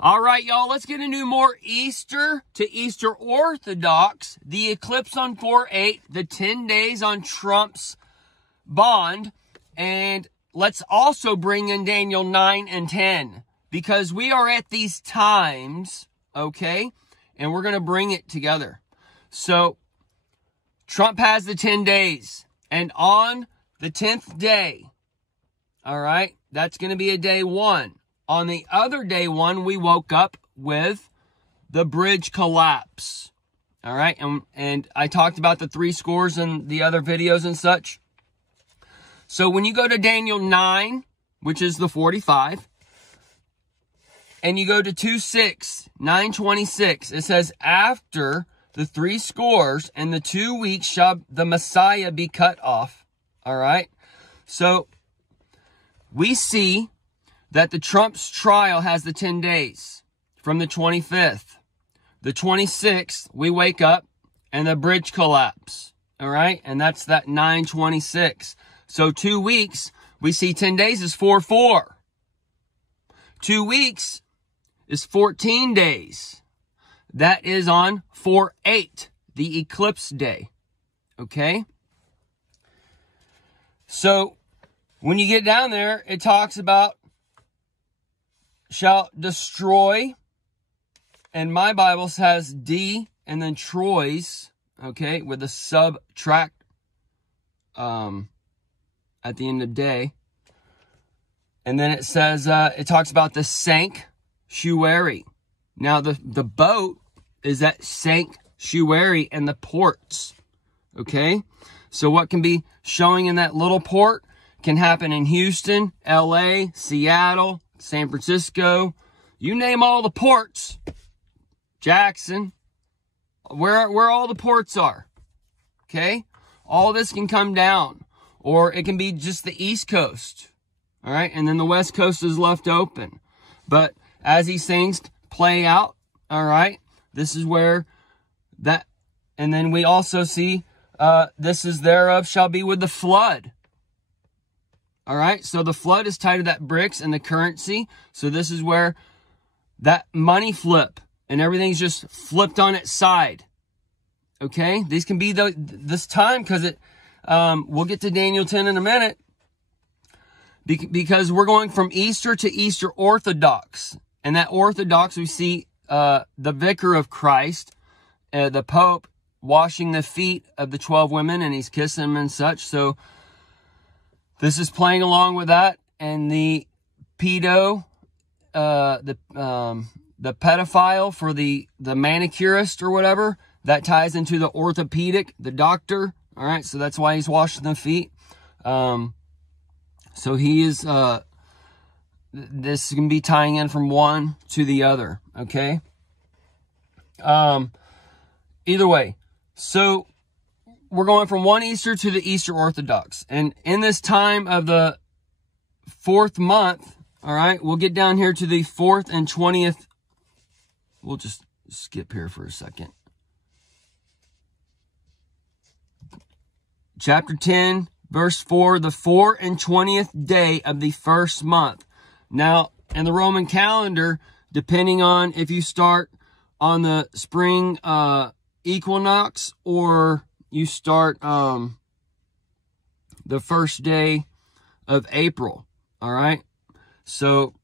All right, y'all, let's get into more Easter to Easter Orthodox, the eclipse on 4/8, the 10 days on Trump's bond, and let's also bring in Daniel 9 and 10, because we are at these times, okay, and we're going to bring it together. So, Trump has the 10 days, and on the 10th day, all right, that's going to be a day 1. On the other day 1, we woke up with the bridge collapse. All right. And I talked about the 3 scores in the other videos and such. So when you go to Daniel 9, which is the 45, and you go to 2:6, 9:26, it says, after the 3 scores and the 2 weeks shall the Messiah be cut off. All right. So we see that the Trump's trial has the 10 days from the 25th. The 26th, we wake up and the bridge collapse. All right. And that's that 9/26. So 2 weeks, we see 10 days is 4/4. 2 weeks is 14 days. That is on 4/8, the eclipse day. Okay. So when you get down there, it talks about shall destroy, and my Bible says D and then Troy's, okay, with a subtract at the end of day. And then it says, it talks about the sanctuary. Now, the boat is at sanctuary and the ports, okay? So what can be showing in that little port can happen in Houston, LA, Seattle, San Francisco, you name all the ports, Jackson, where all the ports are, okay? All this can come down, or it can be just the East Coast, all right? And then the West Coast is left open. But as these things play out, all right, this is where that, and then we also see, this is thereof shall be with the flood. All right, so the flood is tied to that bricks and the currency. So this is where that money flip and everything's just flipped on its side. Okay, these can be this time because it. We'll get to Daniel 10 in a minute because we're going from Easter to Easter Orthodox, and that Orthodox we see the Vicar of Christ, the Pope, washing the feet of the 12 women, and he's kissing them and such. So this is playing along with that, and the pedo, the pedophile for the manicurist or whatever, that ties into the orthopedic, the doctor. All right, so that's why he's washing the feet. So he is, this can be tying in from one to the other, okay? Either way, so we're going from one Easter to the Easter Orthodox. And in this time of the 4th month, all right, we'll get down here to the 4th and 20th. We'll just skip here for a second. Chapter 10, verse 4, the 4th and 20th day of the 1st month. Now, in the Roman calendar, depending on if you start on the spring equinox or you start the first day of April, all right? So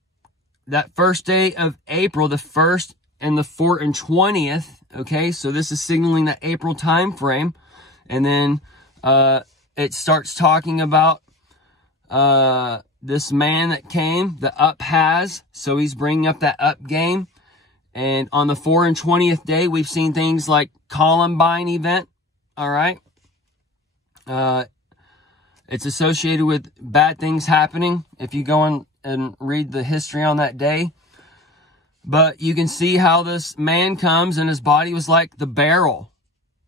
that first day of April, the 1st and the 4th and 20th, okay? So this is signaling that April time frame. And then it starts talking about this man that came, the up has, so he's bringing up that up game. And on the 4th and 20th day, we've seen things like Columbine event, all right? It's associated with bad things happening if you go and read the history on that day. But you can see how this man comes and his body was like the barrel.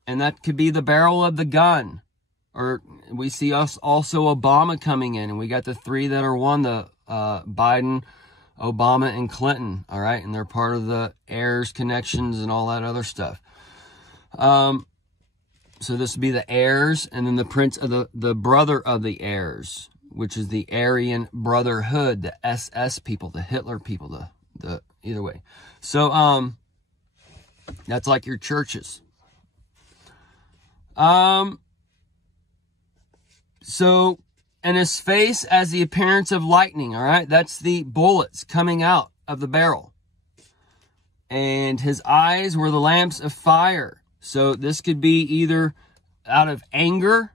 And that could be the barrel of the gun. Or we see us also Obama coming in. And we got the 3 that are one, the Biden, Obama, and Clinton. All right. And they're part of the heirs connections and all that other stuff. So this would be the heirs. And then the prince of the brother of the heirs, which is the Aryan Brotherhood, the SS people, the Hitler people, either way. So, that's like your churches. So, and his face as the appearance of lightning, all right? That's the bullets coming out of the barrel. And his eyes were the lamps of fire. So this could be either out of anger,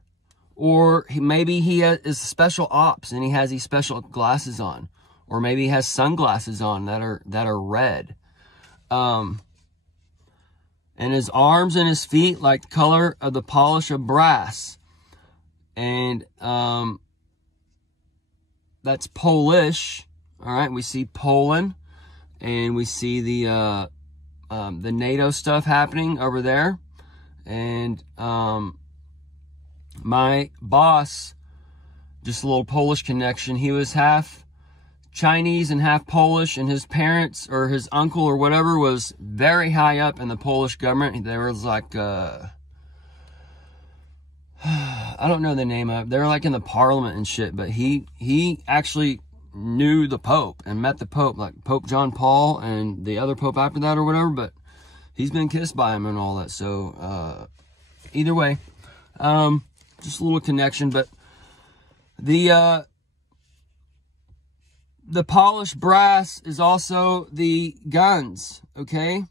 or maybe he is special ops and he has these special glasses on. Or maybe he has sunglasses on that are red. And his arms and his feet like the color of the polish of brass. And that's Polish. All right, we see Poland, and we see the NATO stuff happening over there. And my boss, just a little Polish connection, he was half Chinese and half Polish, and his parents or his uncle or whatever was very high up in the Polish government. There was like I don't know the name of it. They were like in the parliament and shit, but he actually knew the Pope and met the Pope, like Pope John Paul and the other Pope after that or whatever, but he's been kissed by him and all that. So either way, just a little connection. But the polished brass is also the guns, okay?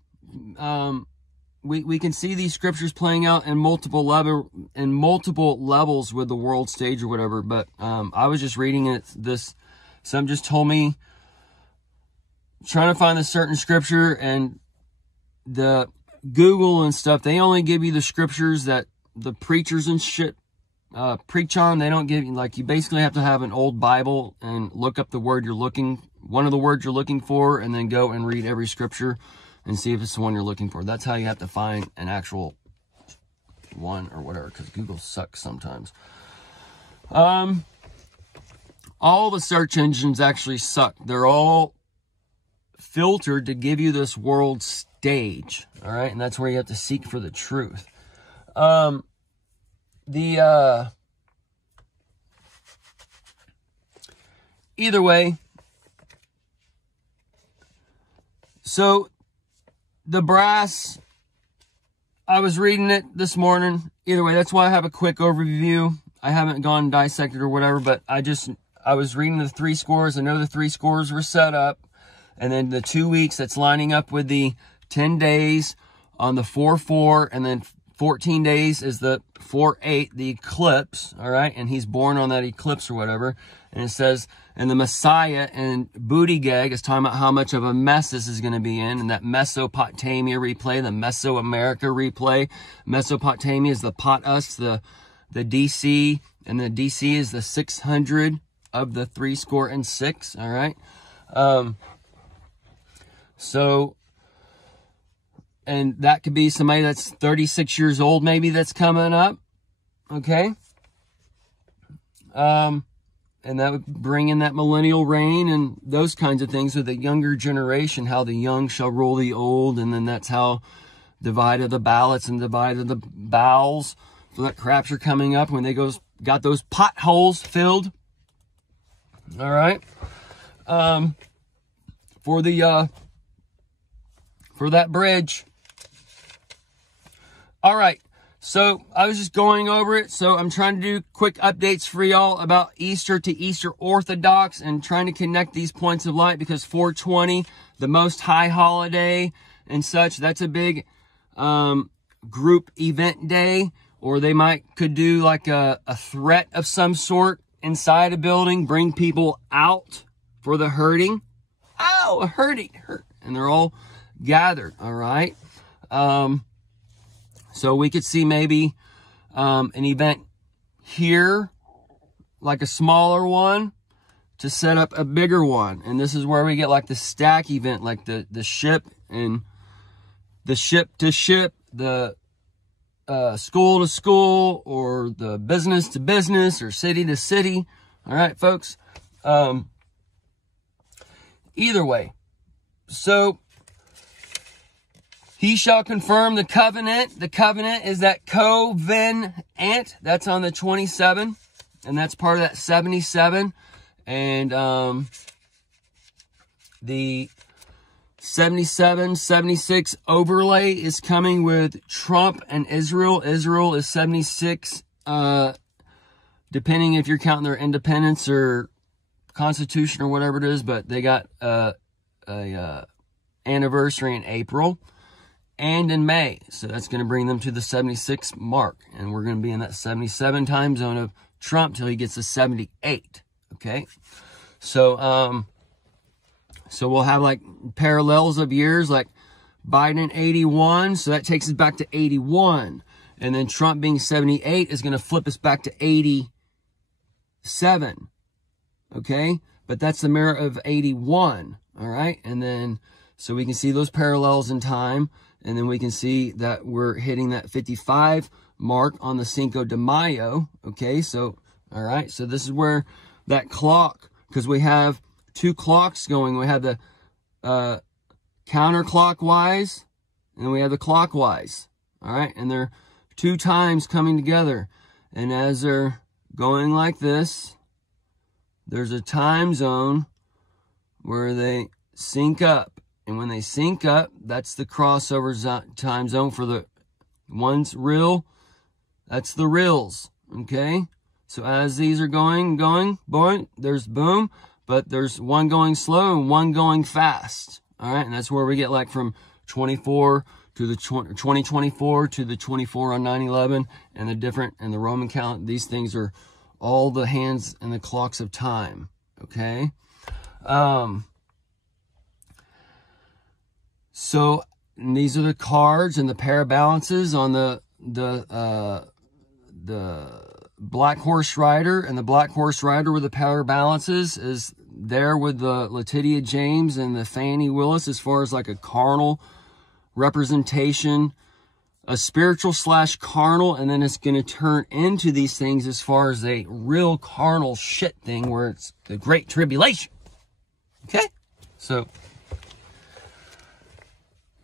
We can see these scriptures playing out in multiple levels with the world stage or whatever. But I was just reading it. Some just told me, trying to find a certain scripture, and the Google and stuff, they only give you the scriptures that the preachers and shit preach on. They don't give you, like, you basically have to have an old Bible and look up the word one of the words you're looking for, and then go and read every scripture and see if it's the one you're looking for. That's how you have to find an actual one or whatever, because Google sucks sometimes. All the search engines actually suck. They're all filtered to give you this world stage, all right? And that's where you have to seek for the truth. Either way, so the brass, I was reading it this morning. Either way, that's why I have a quick overview. I haven't gone dissected or whatever, but I was reading the 3 scores. I know the 3 scores were set up. And then the 2 weeks, that's lining up with the 10 days on the 4/4. And then 14 days is the 4/8, the eclipse. All right. And he's born on that eclipse or whatever. And it says, and the Messiah and Booty Gag is talking about how much of a mess this is going to be in. And that Mesopotamia replay, the Mesoamerica replay. Mesopotamia is the Potus, the DC. And the DC is the 600 of the 66. All right. So, and that could be somebody that's 36 years old, maybe, that's coming up. Okay. And that would bring in that millennial reign and those kinds of things with the younger generation, how the young shall rule the old. And then that's how divided the ballots and divided the bowels for that rapture coming up when they got those potholes filled. All right. For that bridge. All right. So I was just going over it. So I'm trying to do quick updates for y'all about Easter to Easter Orthodox and trying to connect these points of light, because 420, the Most High holiday and such, that's a big group event day, or they could do like a threat of some sort inside a building, bring people out for the hurting. Oh, a hurt. And they're all gathered, all right? So we could see maybe an event here, like a smaller one, to set up a bigger one. And this is where we get like the stack event, like the ship and the ship to ship, the school to school, or the business to business, or city to city. All right, folks. Either way. So he shall confirm the covenant. The covenant is that covenant. That's on the 27. And that's part of that 77. And the 77, 76 overlay is coming with Trump and Israel. Israel is 76, depending if you're counting their independence or Constitution or whatever it is, but they got a anniversary in April and in May. So that's going to bring them to the 76 mark. And we're going to be in that 77 time zone of Trump till he gets to 78. Okay. So, so we'll have like parallels of years, like Biden 81. So that takes us back to 81. And then Trump being 78 is going to flip us back to 87. Okay. But that's the mirror of 81. All right. And then, so we can see those parallels in time. And then we can see that we're hitting that 55 mark on the Cinco de Mayo. Okay. So, all right. So this is where that clock, because we have two clocks going. We have the counterclockwise and we have the clockwise. All right. And they're two times coming together. And as they're going like this, there's a time zone where they sync up. And when they sync up, that's the crossover time zone for the one's real. That's the reals. Okay. So as these are going, boy, there's boom. But there's one going slow and one going fast. All right. And that's where we get like from 24 to the 2024 to the 24 on 9/11 and the different and the Roman calendar. These things are all the hands and the clocks of time. Okay. So these are the cards and the pair of balances on the Black Horse Rider, and the Black Horse Rider with the pair of balances is there with the Letitia James and the Fannie Willis as far as like a carnal representation, a spiritual / carnal, and then it's going to turn into these things as far as a real carnal shit thing where it's the Great Tribulation. Okay? So,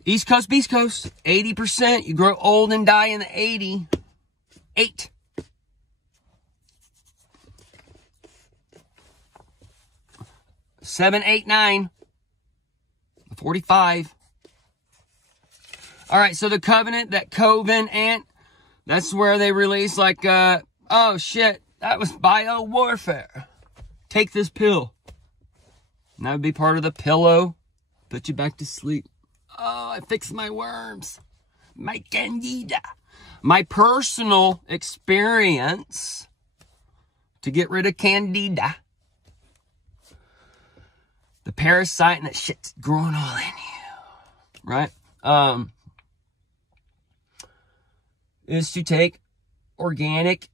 East Coast, Beast Coast, 80%. You grow old and die in the 88. 7, 8, 9. 45. All right, so the covenant, that covenant, that's where they release like, oh shit, that was bio-warfare. Take this pill. And that would be part of the pillow. Put you back to sleep. Oh, I fixed my worms. My candida. My personal experience to get rid of candida. The parasite and that shit's growing all in you. Right? Is to take organic,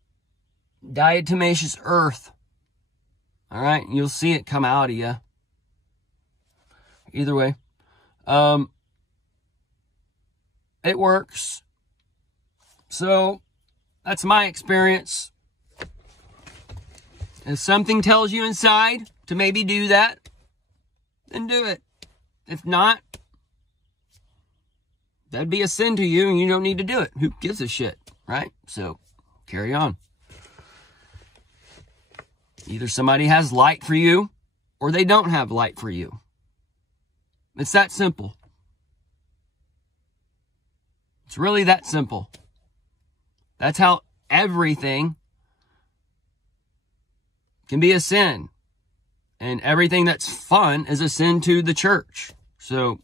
diatomaceous earth. All right? You'll see it come out of you. Either way. It works. So, that's my experience. If something tells you inside to maybe do that, then do it. If not, that'd be a sin to you and you don't need to do it. Who gives a shit, right? So, carry on. Either somebody has light for you or they don't have light for you. It's that simple. It's really that simple. That's how everything can be a sin. And everything that's fun is a sin to the church. So,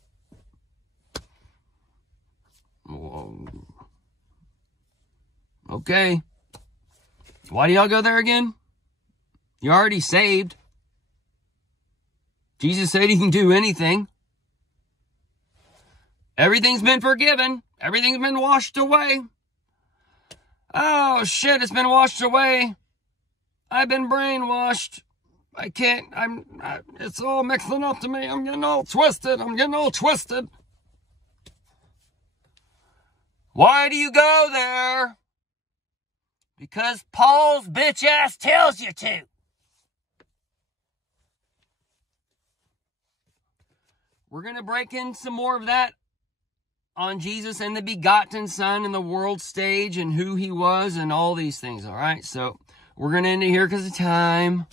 okay. Why do y'all go there again? You're already saved. Jesus said he can do anything. Everything's been forgiven. Everything's been washed away. Oh, shit, it's been washed away. I've been brainwashed. I can't, it's all mixing up to me. I'm getting all twisted. Why do you go there? Because Paul's bitch ass tells you to. We're going to break in some more of that on Jesus and the begotten Son and the world stage and who he was and all these things, all right? So we're going to end it here because of time.